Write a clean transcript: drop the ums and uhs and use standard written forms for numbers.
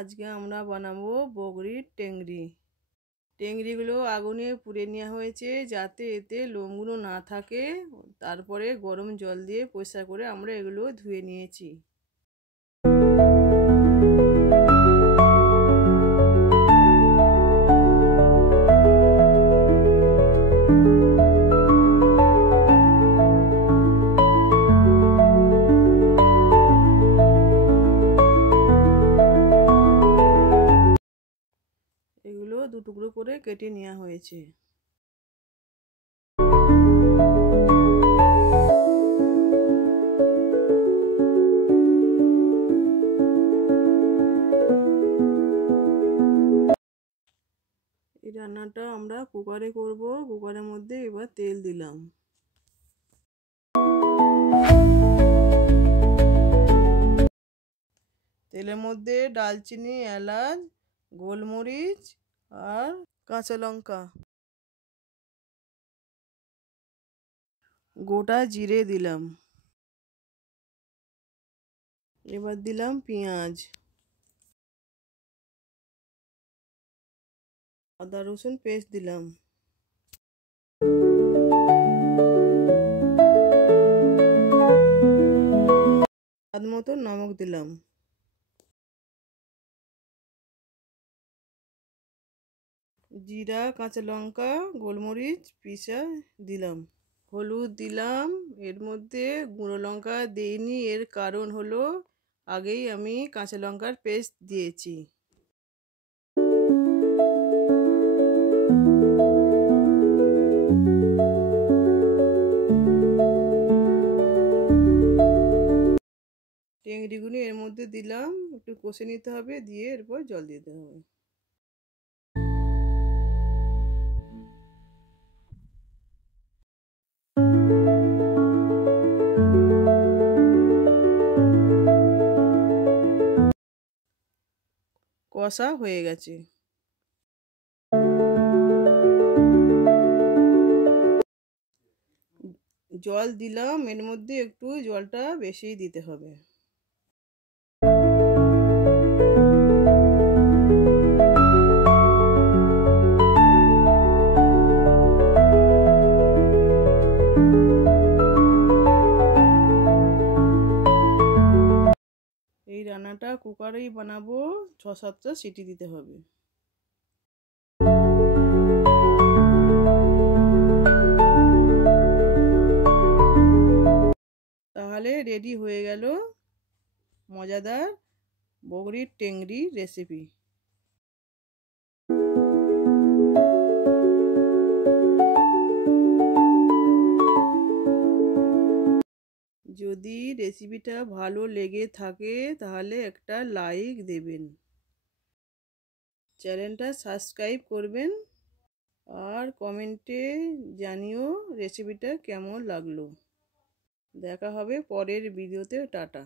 আজকে আমরা বানাবো বগরির টেংরি। টেংরিগুলো আগুনে পুড়ে নেওয়া হয়েছে যাতে এতে লোমগুলো না থাকে। তারপরে গরম জল দিয়ে পরিষ্কার করে আমরা এগুলো ধুয়ে নিয়েছি। এগুলো দু টুকরো করে কেটে নেওয়া হয়েছে। এই রান্নাটা আমরা কুকারে করব। কুকারের মধ্যে এবার তেল দিলাম। তেলের মধ্যে ডালচিনি, এলাচ, গোলমরিচ আর কাঁচা লঙ্কা, গোটা জিরে দিলাম। এবার দিলাম পেঁয়াজ, আদা রসুন পেস্ট দিলাম। স্বাদ মতো নমক দিলাম। জিরা, কাঁচা লঙ্কা, গোলমরিচ পিষা দিলাম। হলুদ দিলাম। এর মধ্যে গুঁড়ো লঙ্কা দিইনি, এর কারণ হলো আগেই আমি কাঁচা লঙ্কার পেস্ট দিয়েছি। টেংরিগুলো এর মধ্যে দিলাম, একটু কষে নিতে হবে, দিয়ে এরপর জল দিতে হবে। কষা হয়ে গেছে। জল দিলাম, এর মধ্যে একটু জলটা বেশি দিতে হবে। এই রান্নাটা কুকারেই বানাবো, 6-7টা সিটি দিতে হবে। তাহলে রেডি হয়ে গেল মজাদার বগরির টেংরি রেসিপি। যদি রেসিপিটা ভালো লেগে থাকে তাহলে একটা লাইক দেবেন, চ্যানেলটা সাবস্ক্রাইব করবেন আর কমেন্টে জানিও রেসিপিটা কেমন লাগলো। দেখা হবে পরের ভিডিওতে। টাটা।